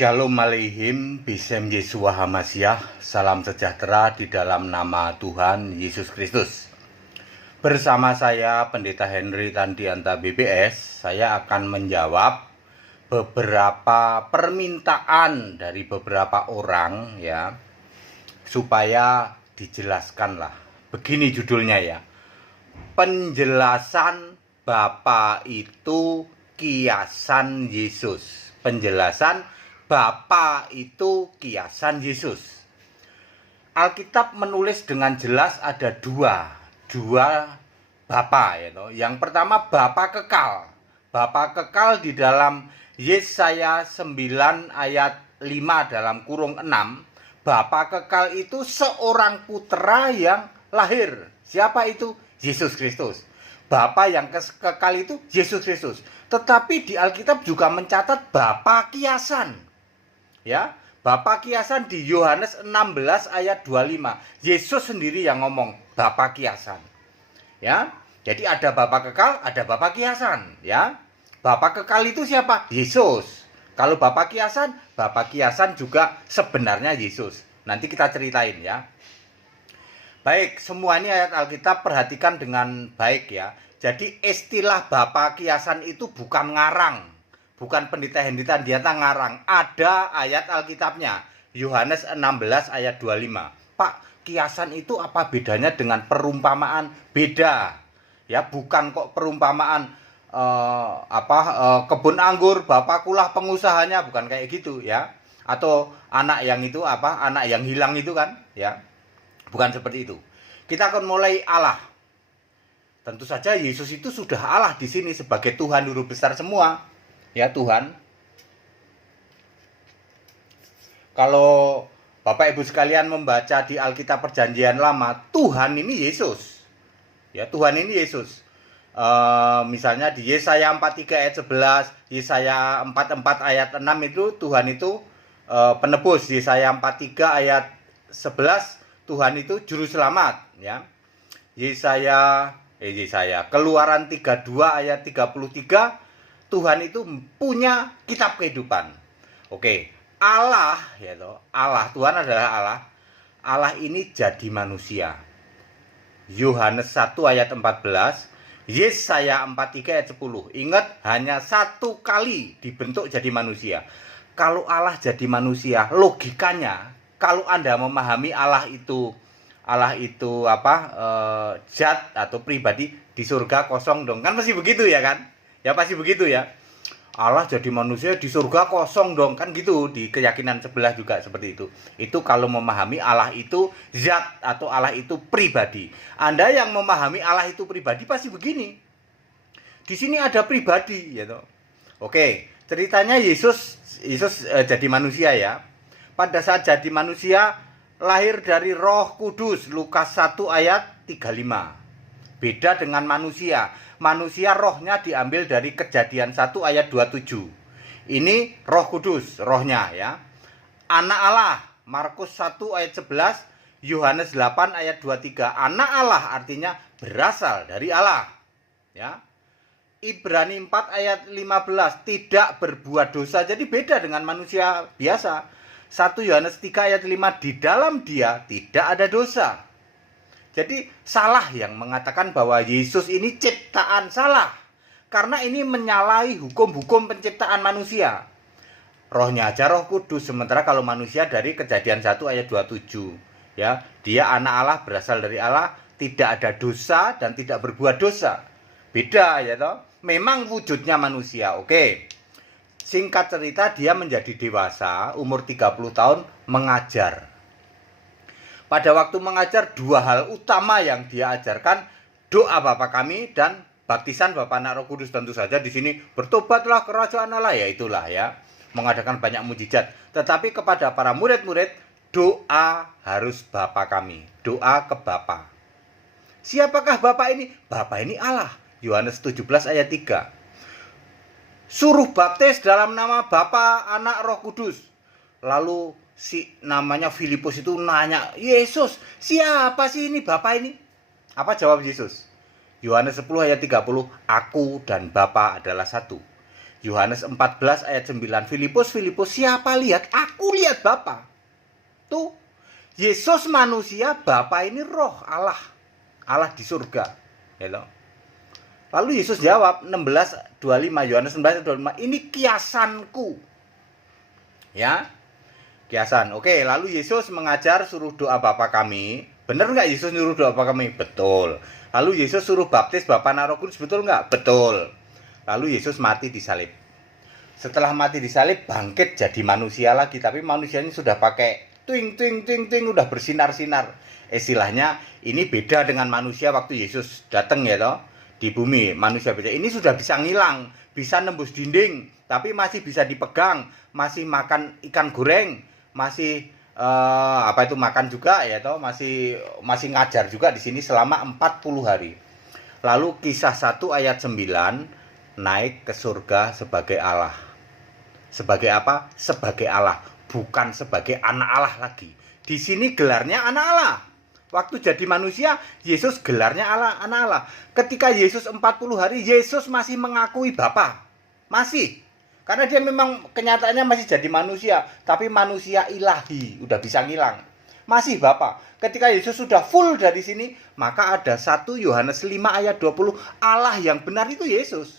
Shalom Aleihim, Bisem Yesua Hamasyah, salam sejahtera di dalam nama Tuhan Yesus Kristus. Bersama saya Pendeta Henry Tandianta BBS, saya akan menjawab beberapa permintaan dari beberapa orang ya, supaya dijelaskanlah. Begini judulnya ya, penjelasan Bapa itu kiasan Yesus. Penjelasan Bapa itu kiasan Yesus. Alkitab menulis dengan jelas ada dua Bapa ya. Yang pertama Bapa kekal. Bapa kekal di dalam Yesaya 9 ayat 5 dalam kurung 6. Bapa kekal itu seorang putra yang lahir. Siapa itu? Yesus Kristus. Bapa yang kekal itu Yesus Kristus. Tetapi di Alkitab juga mencatat Bapa kiasan. Ya, Bapa kiasan di Yohanes 16 ayat 25. Yesus sendiri yang ngomong Bapa kiasan. Ya. Jadi ada Bapa kekal, ada Bapa kiasan, ya. Bapa kekal itu siapa? Yesus. Kalau Bapa kiasan juga sebenarnya Yesus. Nanti kita ceritain ya. Baik, semua ini ayat Alkitab perhatikan dengan baik ya. Jadi istilah Bapa kiasan itu bukan ngarang. Bukan Pendeta Henry Tandianta ngarang. Ada ayat Alkitabnya. Yohanes 16 ayat 25. Pak, kiasan itu apa bedanya dengan perumpamaan? Beda. Ya, bukan kok perumpamaan kebun anggur, bapakulah pengusahanya, bukan kayak gitu ya. Atau anak yang itu anak yang hilang itu kan, ya. Bukan seperti itu. Kita akan mulai Allah. Tentu saja Yesus itu sudah Allah di sini sebagai Tuhan Juru Besar semua. Ya Tuhan. Kalau Bapak Ibu sekalian membaca di Alkitab Perjanjian Lama, Tuhan ini Yesus. Ya, Tuhan ini Yesus. Misalnya di Yesaya 43 ayat 11, Yesaya 44 ayat 6 itu Tuhan itu penebus. Yesaya 43 ayat 11 Tuhan itu juru selamat, ya. Yesaya Keluaran 32 ayat 33 Tuhan itu punya kitab kehidupan. Oke, Allah ya toh. Allah, Tuhan adalah Allah. Allah ini jadi manusia. Yohanes 1 ayat 14, Yesaya 43 ayat 10. Ingat, hanya satu kali dibentuk jadi manusia. Kalau Allah jadi manusia, logikanya kalau Anda memahami Allah itu zat atau pribadi, di surga kosong dong. Kan pasti begitu ya kan? Ya pasti begitu ya. Allah jadi manusia di surga kosong dong. Kan gitu di keyakinan sebelah juga seperti itu. Itu kalau memahami Allah itu zat atau Allah itu pribadi. Anda yang memahami Allah itu pribadi pasti begini. Di sini ada pribadi ya toh. Oke, ceritanya Yesus jadi manusia ya. Pada saat jadi manusia lahir dari Roh Kudus, Lukas 1 ayat 35. Beda dengan manusia. Manusia rohnya diambil dari Kejadian 1 ayat 27. Ini Roh Kudus, rohnya ya. Anak Allah, Markus 1 ayat 11, Yohanes 8 ayat 23. Anak Allah artinya berasal dari Allah. Ya. Ibrani 4 ayat 15, tidak berbuat dosa. Jadi beda dengan manusia biasa. 1 Yohanes 3 ayat 5, di dalam dia tidak ada dosa. Jadi salah yang mengatakan bahwa Yesus ini ciptaan, salah. Karena ini menyalahi hukum-hukum penciptaan manusia. Rohnya aja Roh Kudus, sementara kalau manusia dari Kejadian 1 ayat 27. Ya, dia anak Allah, berasal dari Allah, tidak ada dosa dan tidak berbuat dosa. Beda ya toh. Memang wujudnya manusia. Oke. Singkat cerita, dia menjadi dewasa, umur 30 tahun, mengajar. Pada waktu mengajar, dua hal utama yang dia ajarkan, doa Bapa kami dan baptisan Bapa Anak Roh Kudus. Tentu saja di sini bertobatlah kerajaan Allah, ya itulah ya, mengadakan banyak mujizat. Tetapi kepada para murid-murid, doa harus Bapa kami, doa ke Bapa. Siapakah Bapa ini? Bapa ini Allah. Yohanes 17 ayat 3. Suruh baptis dalam nama Bapa, Anak, Roh Kudus. Lalu si namanya Filipus itu nanya, Yesus, siapa sih ini Bapa ini? Apa jawab Yesus? Yohanes 10 ayat 30, aku dan Bapa adalah satu. Yohanes 14 ayat 9. Filipus, siapa lihat? Aku lihat Bapa. Tuh, Yesus manusia, Bapa ini roh Allah. Allah di surga. Gitu. Lalu Yesus jawab 16:25, Yohanes 16:25, ini kiasanku. Ya, kiasan. Oke, lalu Yesus mengajar suruh doa Bapa kami. Benar nggak Yesus nyuruh doa Bapa kami? Betul. Lalu Yesus suruh baptis Bapa Anak Roh Kudus, betul nggak? Betul. Lalu Yesus mati di salib. Setelah mati di salib, bangkit jadi manusia lagi. Tapi manusianya sudah pakai twing, udah bersinar-sinar. Istilahnya ini beda dengan manusia waktu Yesus datang ya toh. Di bumi, manusia beda. Ini sudah bisa ngilang, bisa nembus dinding, tapi masih bisa dipegang, masih makan ikan goreng, masih makan juga ya toh, masih ngajar juga di sini selama 40 hari. Lalu Kisah 1 ayat 9, naik ke surga sebagai Allah. Sebagai apa? Sebagai Allah, bukan sebagai anak Allah lagi. Di sini gelarnya anak Allah. Waktu jadi manusia, Yesus gelarnya Allah, anak Allah. Ketika Yesus 40 hari, Yesus masih mengakui Bapa. Masih. Karena dia memang kenyataannya masih jadi manusia. Tapi manusia ilahi, udah bisa ngilang. Masih Bapa. Ketika Yesus sudah full dari sini, maka ada 1 Yohanes 5 ayat 20. Allah yang benar itu Yesus.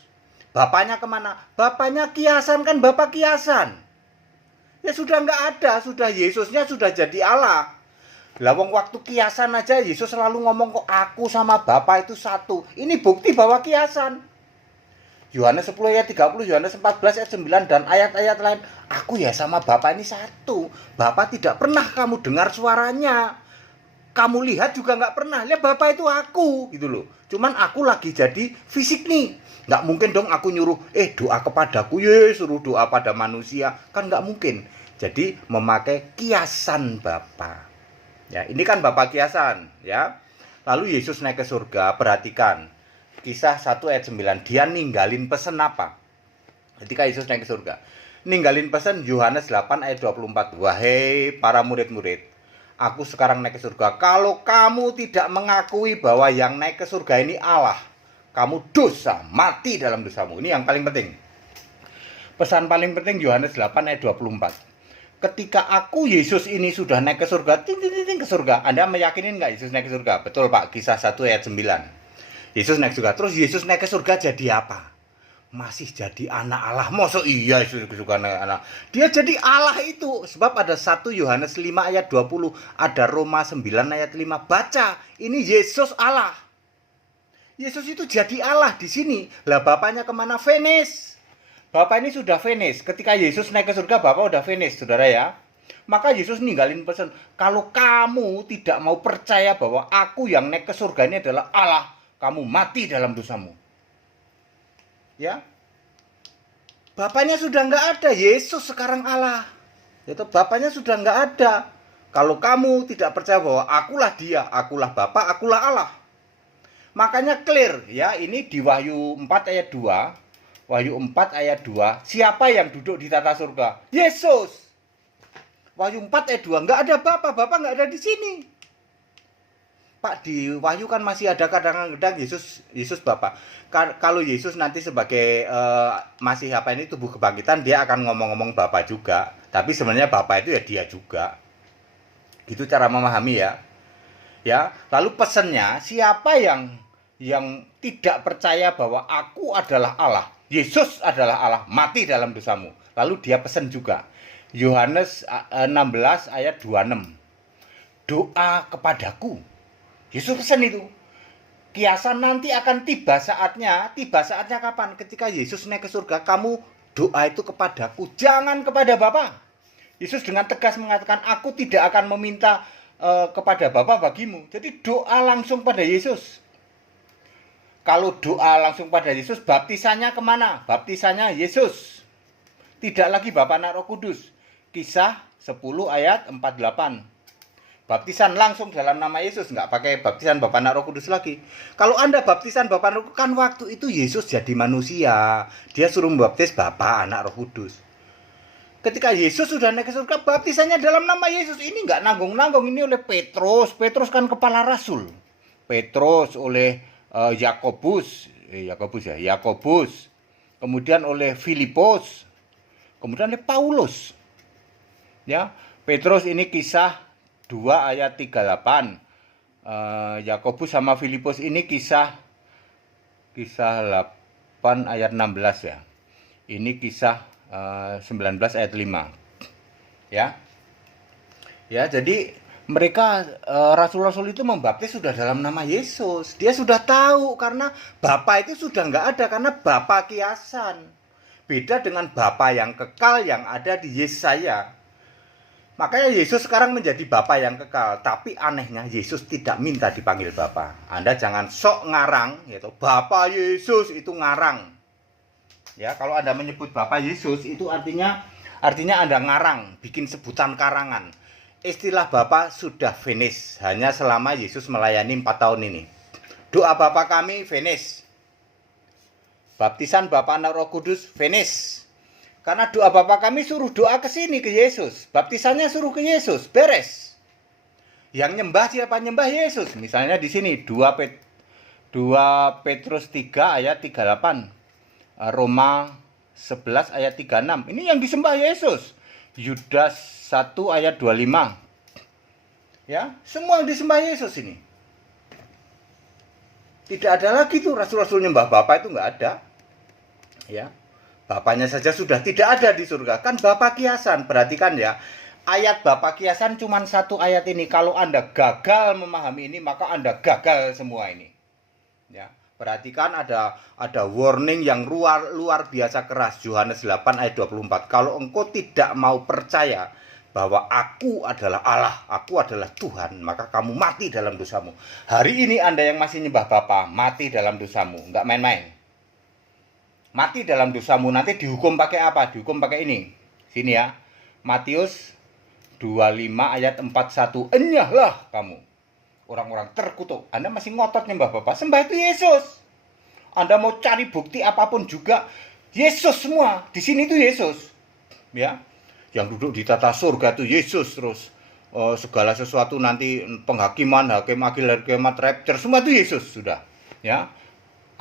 Bapaknya kemana? Bapaknya kiasan, kan Bapa kiasan. Ya sudah nggak ada, sudah Yesusnya sudah jadi Allah. Lawang waktu kiasan aja Yesus selalu ngomong kok aku sama Bapa itu satu. Ini bukti bahwa kiasan. Yohanes 10 ayat 30, Yohanes 14 ayat 9 dan ayat-ayat lain. Aku ya sama Bapa ini satu. Bapa tidak pernah kamu dengar suaranya. Kamu lihat juga nggak pernah. Lihat Bapa itu aku gitu loh. Cuman aku lagi jadi fisik nih. Nggak mungkin dong aku nyuruh doa kepadaku suruh doa pada manusia. Kan nggak mungkin. Jadi memakai kiasan Bapa. Ya, ini kan Bapa kiasan, ya. Lalu Yesus naik ke surga, perhatikan. Kisah 1 ayat 9, dia ninggalin pesan apa? Ketika Yesus naik ke surga. Ninggalin pesan Yohanes 8 ayat 24. Wahai para murid-murid, aku sekarang naik ke surga. Kalau kamu tidak mengakui bahwa yang naik ke surga ini Allah, kamu dosa, mati dalam dosamu. Ini yang paling penting. Pesan paling penting Yohanes 8 ayat 24. Ketika aku Yesus ini sudah naik ke surga, ke surga. Anda meyakini nggak Yesus naik ke surga? Betul Pak, Kisah 1 ayat 9. Yesus naik ke surga. Terus Yesus naik ke surga jadi apa? Masih jadi anak Allah. Masa iya Yesus ke surga anak? Dia jadi Allah itu. Sebab ada 1 Yohanes 5 ayat 20. Ada Roma 9 ayat 5. Baca, ini Yesus Allah. Yesus itu jadi Allah di sini. Lah Bapaknya kemana? Finish. Bapak ini sudah finish. Ketika Yesus naik ke surga, Bapak udah finish, saudara ya. Maka Yesus ninggalin pesan, kalau kamu tidak mau percaya bahwa aku yang naik ke surga ini adalah Allah, kamu mati dalam dosamu. Ya. Bapaknya sudah nggak ada, Yesus sekarang Allah. Itu Bapaknya sudah nggak ada. Kalau kamu tidak percaya bahwa akulah dia, akulah Bapa, akulah Allah. Makanya clear ya, ini di Wahyu 4 ayat 2. Wahyu 4 ayat 2, siapa yang duduk di tata surga? Yesus. Wahyu 4 ayat 2, nggak ada Bapa nggak ada di sini. Pak, di Wahyu kan masih ada kadang-kadang Yesus Bapa. Kalau Yesus nanti sebagai masih tubuh kebangkitan, dia akan ngomong-ngomong Bapa juga. Tapi sebenarnya Bapa itu ya dia juga. Gitu cara memahami ya. Ya, lalu pesannya, siapa yang tidak percaya bahwa aku adalah Allah, Yesus adalah Allah, mati dalam dosamu. Lalu dia pesan juga. Yohanes 16 ayat 26. Doa kepadaku. Yesus pesan itu. Kiasan nanti akan tiba saatnya. Tiba saatnya kapan? Ketika Yesus naik ke surga, kamu doa itu kepadaku, jangan kepada Bapa. Yesus dengan tegas mengatakan, aku tidak akan meminta kepada Bapa bagimu. Jadi doa langsung pada Yesus. Kalau doa langsung pada Yesus, baptisannya kemana? Baptisannya Yesus. Tidak lagi Bapa Anak Roh Kudus. Kisah 10 ayat 48. Baptisan langsung dalam nama Yesus. Nggak pakai baptisan Bapa Anak Roh Kudus lagi. Kalau Anda baptisan Bapa Anak Roh Kudus, kan waktu itu Yesus jadi manusia. Dia suruh membaptis Bapa Anak Roh Kudus. Ketika Yesus sudah naik ke surga, baptisannya dalam nama Yesus. Ini nggak nanggung-nanggung. Ini oleh Petrus. Petrus kan kepala rasul. Petrus oleh Yakobus, kemudian oleh Filipus, kemudian oleh Paulus. Ya, Petrus ini kisah 2 ayat 38. Yakobus sama Filipus ini kisah 8 ayat 16 ya. Ini kisah 19 ayat 5. Ya. Ya, jadi mereka rasul-rasul itu membaptis sudah dalam nama Yesus. Dia sudah tahu karena Bapa itu sudah nggak ada karena Bapa kiasan. Beda dengan Bapa yang kekal yang ada di Yesaya. Makanya Yesus sekarang menjadi Bapa yang kekal. Tapi anehnya Yesus tidak minta dipanggil Bapa. Anda jangan sok ngarang, yaitu Bapa Yesus itu ngarang. Ya, kalau Anda menyebut Bapa Yesus itu artinya Anda ngarang, bikin sebutan karangan. Istilah Bapa sudah finish, hanya selama Yesus melayani 4 tahun ini. Doa Bapa kami finish. Baptisan Bapa Anak Roh Kudus finish. Karena doa Bapa kami suruh doa ke sini ke Yesus. Baptisannya suruh ke Yesus, beres. Yang nyembah siapa? Nyembah Yesus. Misalnya di sini 2 Petrus 3 ayat 38. Roma 11 ayat 36. Ini yang disembah Yesus. Yudas 1 ayat 25. Ya, semua yang disembah Yesus ini. Tidak ada lagi tuh rasul-rasul nyembah Bapa itu nggak ada. Ya. Bapaknya saja sudah tidak ada di surga. Kan Bapa kiasan. Perhatikan ya. Ayat Bapa kiasan cuma 1 ayat ini. Kalau Anda gagal memahami ini, maka Anda gagal semua ini. Ya. Perhatikan ada warning yang luar biasa keras. Yohanes 8 ayat 24. Kalau engkau tidak mau percaya bahwa aku adalah Allah, aku adalah Tuhan, maka kamu mati dalam dosamu. Hari ini Anda yang masih nyembah Bapa, mati dalam dosamu. Enggak main-main. Mati dalam dosamu. Nanti dihukum pakai apa? Dihukum pakai ini. Sini ya. Matius 25 ayat 41. Enyahlah kamu, orang-orang terkutuk. Anda masih ngotot nyembah Bapa, sembah itu Yesus. Anda mau cari bukti apapun juga Yesus semua. Di sini itu Yesus. Ya. Yang duduk di tata surga itu Yesus terus. Segala sesuatu nanti penghakiman, hakim akhir, kiamat, rapture, semua itu Yesus sudah. Ya.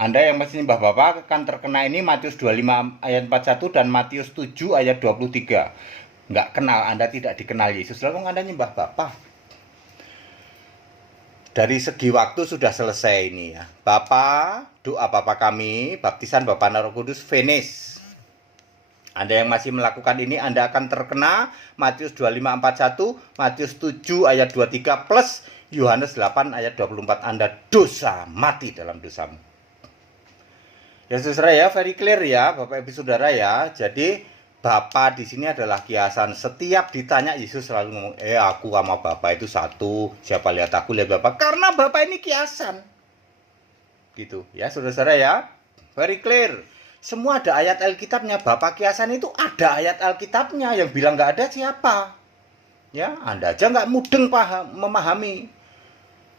Anda yang masih nyembah Bapa akan terkena ini Matius 25 ayat 41 dan Matius 7 ayat 23. Enggak kenal, Anda tidak dikenal Yesus. Lalu Anda nyembah Bapa. Dari segi waktu sudah selesai ini ya. Bapa, doa Bapa kami, baptisan Bapa Anak Roh Kudus finish. Anda yang masih melakukan ini Anda akan terkena Matius 25:41, Matius 7 ayat 23 plus Yohanes 8 ayat 24. Anda dosa, mati dalam dosamu. Ya saudara ya, very clear ya Bapak Ibu Saudara ya. Jadi Bapa di sini adalah kiasan. Setiap ditanya Yesus selalu ngomong, aku sama Bapa itu satu. Siapa lihat aku lihat Bapa. Karena Bapa ini kiasan. Gitu ya saudara-saudara ya. Very clear. Semua ada ayat Alkitabnya. Bapa kiasan itu ada ayat Alkitabnya. Yang bilang nggak ada siapa? Ya, Anda aja nggak mudeng memahami.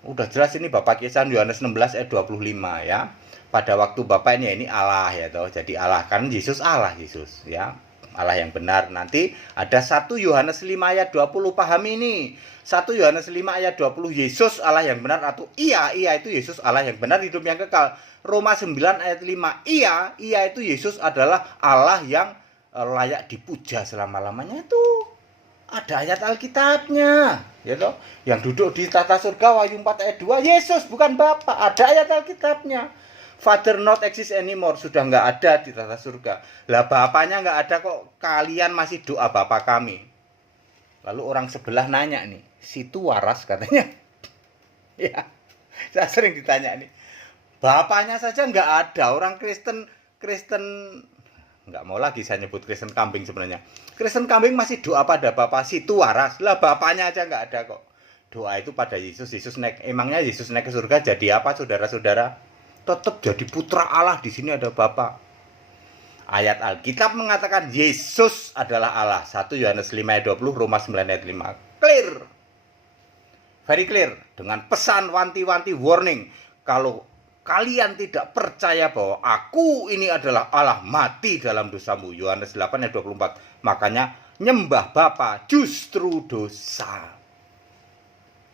Udah jelas ini Bapa kiasan Yohanes 16 ayat 25 ya. Pada waktu Bapa ini Allah ya toh. Jadi Allah kan Yesus Allah Yesus ya. Allah yang benar. Nanti ada 1 Yohanes 5 ayat 20, pahami ini. 1 Yohanes 5 ayat 20, Yesus Allah yang benar atau iya itu Yesus Allah yang benar, hidup yang kekal. Roma 9 ayat 5, iya itu Yesus adalah Allah yang layak dipuja selama-lamanya. Itu ada ayat Alkitabnya, ya toh. Yang duduk di tata surga Wahyu 4 ayat 2, Yesus bukan Bapa, ada ayat Alkitabnya. Father not exist anymore, sudah nggak ada di tata surga. Lah Bapaknya nggak ada kok, kalian masih doa Bapa kami. Lalu orang sebelah nanya nih, situ waras katanya. Ya, saya sering ditanya nih. Bapaknya saja nggak ada, orang Kristen nggak mau lagi saya nyebut Kristen kambing sebenarnya. Kristen kambing masih doa pada Bapa, situ waras. Lah Bapaknya aja nggak ada kok. Doa itu pada Yesus, emangnya Yesus naik ke surga jadi apa saudara-saudara? Tetap jadi putra Allah. Di sini ada Bapa. Ayat Alkitab mengatakan Yesus adalah Allah. 1 Yohanes 5 ayat 20, Roma 9 ayat 5. Clear. Very clear. Dengan pesan wanti-wanti warning. Kalau kalian tidak percaya bahwa aku ini adalah Allah, mati dalam dosamu. Yohanes 8 ayat 24. Makanya nyembah Bapa justru dosa.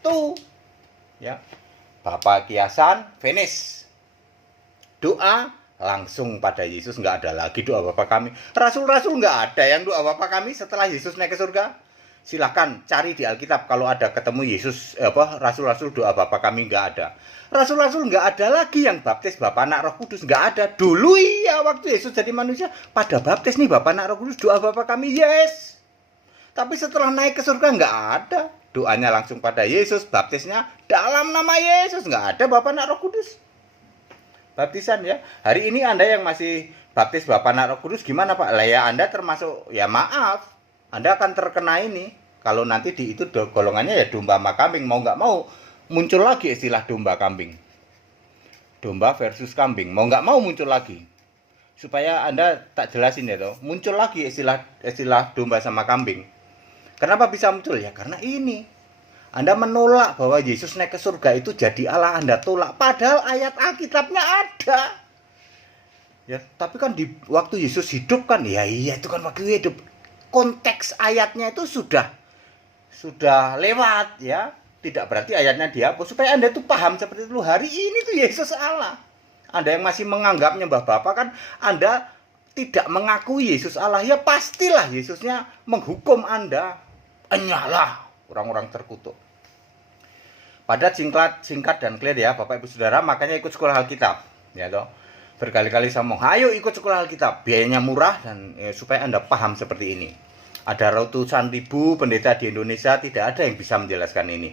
Tuh. Ya. Bapa kiasan finish. Doa langsung pada Yesus, nggak ada lagi doa Bapa kami. Rasul-rasul nggak ada yang doa Bapa kami setelah Yesus naik ke surga. Silahkan cari di Alkitab kalau ada ketemu Yesus rasul-rasul doa Bapa kami, nggak ada. Rasul-rasul nggak ada lagi yang baptis Bapa Anak Roh Kudus, nggak ada. Dulu iya waktu Yesus jadi manusia pada baptis nih Bapa Anak Roh Kudus, doa Bapa kami, yes. Tapi setelah naik ke surga nggak ada. Doanya langsung pada Yesus, baptisnya dalam nama Yesus, nggak ada Bapa Anak Roh Kudus. Baptisan ya. Hari ini Anda yang masih baptis Bapa Anak Roh Kudus gimana Pak? Lah ya Anda termasuk, ya maaf, Anda akan terkena ini. Kalau nanti di itu golongannya ya domba sama kambing, mau nggak mau muncul lagi istilah domba kambing. Domba versus kambing, mau nggak mau muncul lagi. Supaya Anda tak jelasin ya toh, muncul lagi istilah domba sama kambing. Kenapa bisa muncul? Ya karena ini. Anda menolak bahwa Yesus naik ke surga itu jadi Allah, Anda tolak. Padahal ayat Alkitabnya ada. Ya, tapi kan di waktu Yesus hidup kan, ya iya itu kan waktu hidup. Konteks ayatnya itu sudah lewat ya. Tidak berarti ayatnya dihapus. Supaya Anda itu paham seperti itu. Hari ini tuh Yesus Allah. Anda yang masih menganggap nyembah Bapa kan, Anda tidak mengakui Yesus Allah. Ya pastilah Yesusnya menghukum Anda. Enyalah orang-orang terkutuk. Padat, singkat dan clear ya Bapak Ibu Saudara, makanya ikut sekolah Alkitab ya toh. Berkali-kali saya ngomong, ayo ikut sekolah Alkitab, biayanya murah dan supaya Anda paham seperti ini. Ada ratusan ribu pendeta di Indonesia, tidak ada yang bisa menjelaskan ini.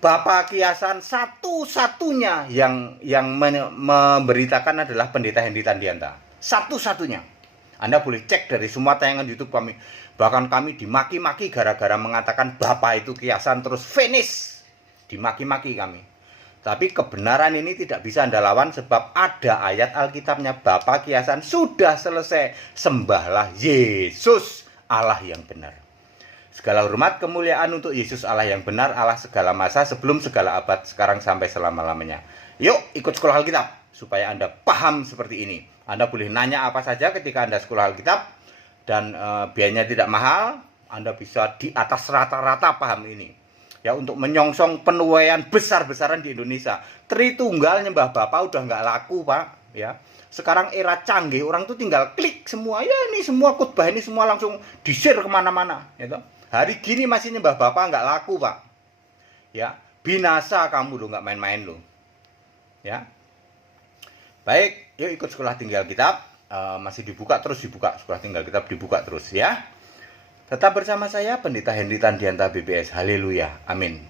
Bapak Kiasan satu-satunya yang memberitakan adalah pendeta Hendy Tandianta. Satu-satunya. Anda boleh cek dari semua tayangan YouTube kami. Bahkan kami dimaki-maki gara-gara mengatakan Bapak itu Kiasan terus finish. Dimaki-maki kami. Tapi kebenaran ini tidak bisa Anda lawan sebab ada ayat Alkitabnya. Bapak Kiasan sudah selesai. Sembahlah Yesus Allah yang benar. Segala hormat kemuliaan untuk Yesus Allah yang benar, Allah segala masa, sebelum segala abad, sekarang sampai selama-lamanya. Yuk ikut sekolah Alkitab supaya Anda paham seperti ini. Anda boleh nanya apa saja ketika Anda sekolah Alkitab dan biayanya tidak mahal. Anda bisa di atas rata-rata paham ini. Ya, untuk menyongsong penuaian besar-besaran di Indonesia. Tritunggal nyembah Bapak udah nggak laku Pak ya. Sekarang era canggih, orang tuh tinggal klik semua. Ya ini semua khotbah ini semua langsung di-share kemana-mana gitu. Hari gini masih nyembah Bapak nggak laku Pak ya. Binasa kamu lo, nggak main-main lo ya. Baik, yuk ikut sekolah tinggal kitab. Masih dibuka terus, sekolah tinggal kitab dibuka terus ya. Tetap bersama saya Pendeta Hendy Tandianta BPS. Haleluya. Amin.